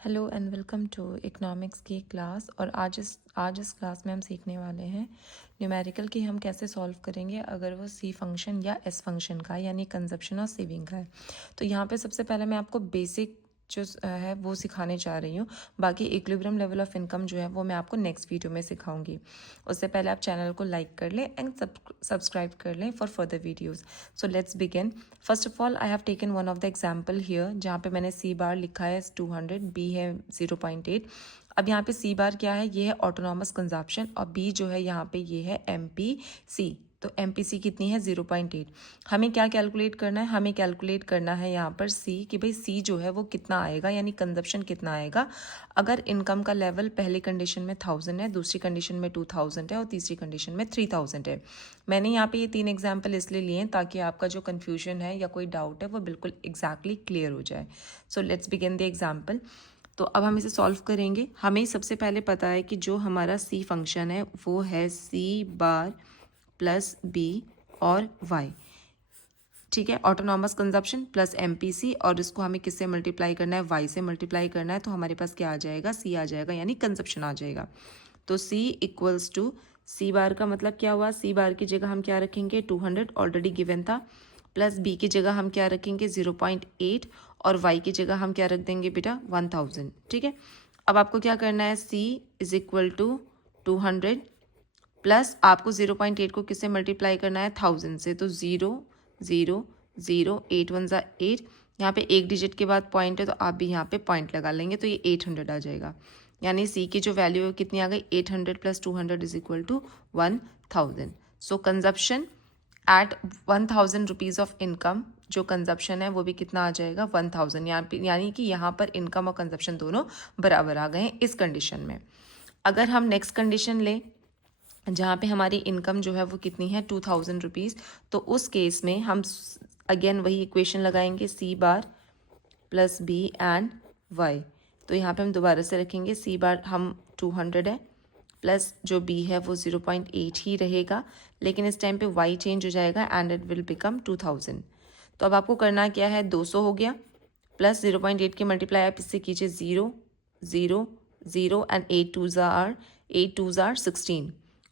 Hello and welcome to economics की class. और आज इस क्लास में हम सीखने वाले हैं न्यूमेरिकल की हम कैसे सॉल्व करेंगे अगर वो सी फंक्शन या एस फंक्शन का यानी कंजप्शन और सेविंग का है। तो यहाँ पे सबसे पहले मैं आपको बेसिक जो है वो सिखाने जा रही हूँ। बाकी इक्विलिब्रियम लेवल ऑफ इनकम जो है वो मैं आपको नेक्स्ट वीडियो में सिखाऊंगी। उससे पहले आप चैनल को लाइक कर लें एंड सब्सक्राइब कर लें for further videos. So let's begin. First of all I have taken one of the example here जहाँ पे मैंने सी बार लिखा है 200, बी है 0.8। अब यहाँ पे सी बार क्या है, ये है ऑटोनॉमस कंजप्शन और बी जो है यहाँ पे ये है एम पी सी। तो एम पी सी कितनी है 0.8। हमें क्या कैलकुलेट करना है, हमें कैलकुलेट करना है यहाँ पर सी कि भाई सी जो है वो कितना आएगा यानी कंजप्शन कितना आएगा अगर इनकम का लेवल पहली कंडीशन में 1000 है, दूसरी कंडीशन में 2000 है और तीसरी कंडीशन में 3000 है। मैंने यहाँ पे ये 3 एग्जाम्पल इसलिए लिए हैं ताकि आपका जो कन्फ्यूजन है या कोई डाउट है वो बिल्कुल एग्जैक्टली क्लियर हो जाए। So let's begin the example. तो अब हम इसे सॉल्व करेंगे। हमें सबसे पहले पता है कि जो हमारा सी फंक्शन है वो है सी बार प्लस बी और वाई। ठीक है, ऑटोनॉमस कंजप्शन प्लस एमपीसी और इसको हमें किससे मल्टीप्लाई करना है, वाई से मल्टीप्लाई करना है। तो हमारे पास क्या आ जाएगा, सी आ जाएगा यानी कंजप्शन आ जाएगा। तो सी इक्वल्स टू सी बार का मतलब क्या हुआ, सी बार की जगह हम क्या रखेंगे 200 ऑलरेडी गिवन था, प्लस बी की जगह हम क्या रखेंगे 0.8 और वाई की जगह हम क्या रख देंगे बेटा 1000। ठीक है, अब आपको क्या करना है, सी इज इक्वल टू 200 प्लस आपको 0.8 को किससे मल्टीप्लाई करना है 1000 से। तो 0 0 0 8 1 ज़ा 8। यहाँ पे एक डिजिट के बाद पॉइंट है तो आप भी यहाँ पे पॉइंट लगा लेंगे तो ये 800 आ जाएगा। यानी सी की जो वैल्यू है कितनी आ गई 800 plus 200 is equal to 1000। So consumption at 1000 rupees of income, जो कंजप्शन है वो भी कितना आ जाएगा 1000। यानी कि यहाँ पर इनकम और कंजप्शन दोनों बराबर आ गए हैं इस कंडीशन में। अगर हम नेक्स्ट कंडीशन लें जहाँ पे हमारी इनकम जो है वो कितनी है 2000 रुपीज़, तो उस केस में हम अगेन वही इक्वेशन लगाएंगे सी बार प्लस बी एंड वाई। तो यहाँ पे हम दोबारा से रखेंगे सी बार हम 200 है प्लस जो बी है वो 0.8 ही रहेगा, लेकिन इस टाइम पे वाई चेंज हो जाएगा एंड इट विल बिकम 2000। तो अब आपको करना क्या है, 200 हो गया प्लस 0.8 के मल्टीप्लाई आप इससे कीजिए 0 0 0 एंड 8 2s आर 16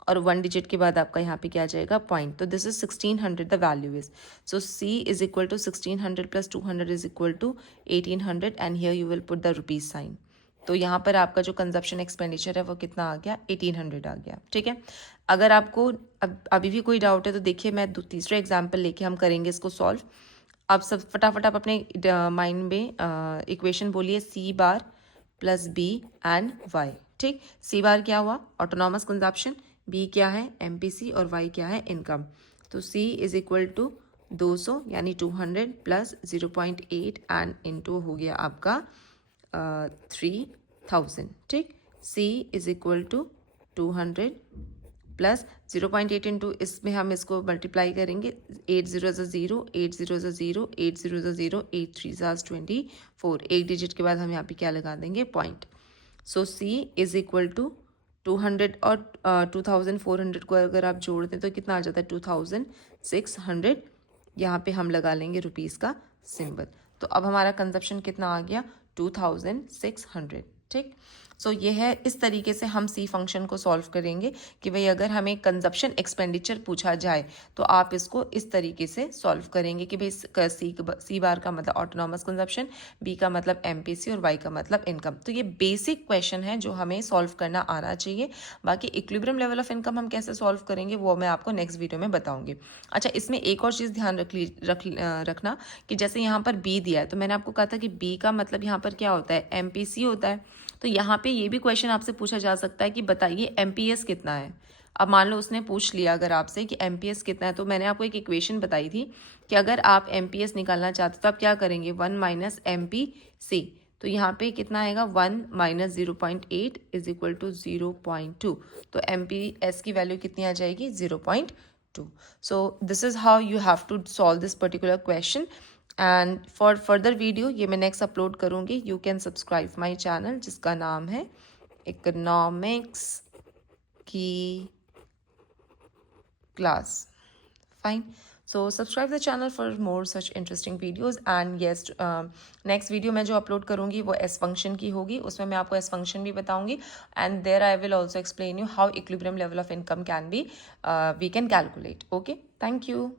और 1 डिजिट के बाद आपका यहाँ पे क्या आ जाएगा पॉइंट। तो this is 1600 the value is. So C is equal to 1600 plus 200 is equal to 1800 and here you will put the rupees sign. तो यहाँ पर आपका जो कंजप्शन एक्सपेंडिचर है वो कितना आ गया 1800 आ गया। ठीक है, अगर आपको अभी भी कोई डाउट है तो देखिए मैं तीसरा एग्जाम्पल लेके हम करेंगे इसको सॉल्व। आप सब फटाफट आप अपने माइंड में इक्वेशन बोलिए सी बार प्लस बी एंड वाई। ठीक, सी बार क्या हुआ ऑटोनॉमस कंजप्शन, बी क्या है एमपीसी और वाई क्या है इनकम। तो सी इज इक्वल टू 200 यानी 200 प्लस 0.8 एंड इनटू हो गया आपका 3000। ठीक, C is equal to 200 plus 0.8 into इसमें हम इसको मल्टीप्लाई करेंगे 8 0 0 8 0 0 8 0 0 8 3 24। एक डिजिट के बाद हम यहाँ पे क्या लगा देंगे point. So C is equal to 200 और 2400 को अगर आप जोड़ दें तो कितना आ जाता है 2600। यहाँ पे हम लगा लेंगे रुपीज़ का सिंबल। तो अब हमारा कंजप्शन कितना आ गया 2600। ठीक, सो ये है, इस तरीके से हम सी फंक्शन को सॉल्व करेंगे कि भाई अगर हमें कंजप्शन एक्सपेंडिचर पूछा जाए तो आप इसको इस तरीके से सॉल्व करेंगे कि भाई सी बार का मतलब ऑटोनॉमस कंजप्शन, बी का मतलब एमपीसी और वाई का मतलब इनकम। तो ये बेसिक क्वेश्चन है जो हमें सॉल्व करना आना चाहिए। बाकी इक्विलिब्रियम लेवल ऑफ इनकम हम कैसे सॉल्व करेंगे वो मैं आपको नेक्स्ट वीडियो में बताऊंगी। अच्छा, इसमें एक और चीज़ ध्यान रखना कि जैसे यहाँ पर बी दिया है तो मैंने आपको कहा था कि बी का मतलब यहाँ पर क्या होता है एमपीसी होता है। तो यहाँ पे ये भी क्वेश्चन आपसे पूछा जा सकता है कि बताइए एमपीएस कितना है। अब मान लो उसने पूछ लिया अगर आपसे कि एमपीएस कितना है, तो मैंने आपको एक इक्वेशन बताई थी कि अगर आप एमपीएस निकालना चाहते तो आप क्या करेंगे 1 माइनस एमपीसी। तो यहाँ पे कितना आएगा 1 माइनस 0.8 इज इक्वल टू 0.2। तो एमपीएस की वैल्यू कितनी आ जाएगी 0.2। So this is how you have to solve this particular question and for further video ये मैं नेक्स्ट अपलोड करूँगी। You can subscribe my channel जिसका नाम है इकोनॉमिक्स की class. Fine, so subscribe the channel for more such interesting videos. And yes, next video मैं जो upload करूँगी वो एस फंक्शन की होगी, उसमें मैं आपको एस फंक्शन भी बताऊँगी। And there I will also explain you how equilibrium level of income can be we can calculate. Okay, thank you.